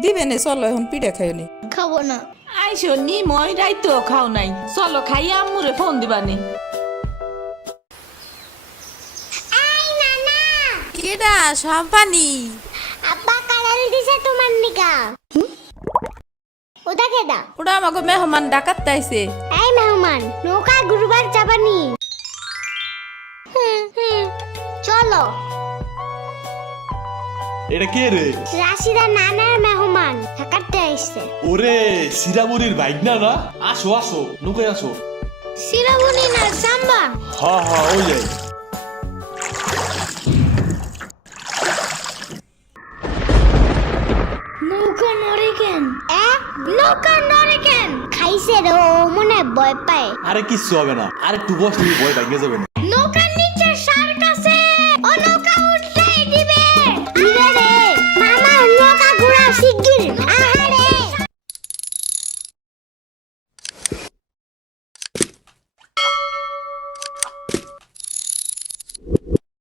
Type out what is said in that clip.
দিবে নে, চলো এখন পিঠা খাই নি। খাবো না। আইসো নি মই রাইতো খাও নাই, চলো খাই আম্মুরে ফোন দিবানি। এই নানা, কেডা সম্পানি? আব্বা কালার দিছে তোমার নিকা। ওটা কেডা? ওটা আমাকে মেহমান ডাকাত তাইছে। এই মেহমান, নৌকা গুরুবার যাবানি। চলো। এটা কে রে? রাশিদা নানার মেহমান থাকাতে আইছে। ওরে সিরামুরির বাইক না না, আসো আসো নৌকায় আসো। সিরাবুনি না সাম্বা। হ্যাঁ ওই যাই। নৌকা নড়ে কেন? নৌকা নড়ে কেন? খাইছে রে, ও মনে ভয় পায়। আরে কিচ্ছু হবে না, আরে একটু বস, তুমি ভয় ভাঙে যাবে না। নৌকা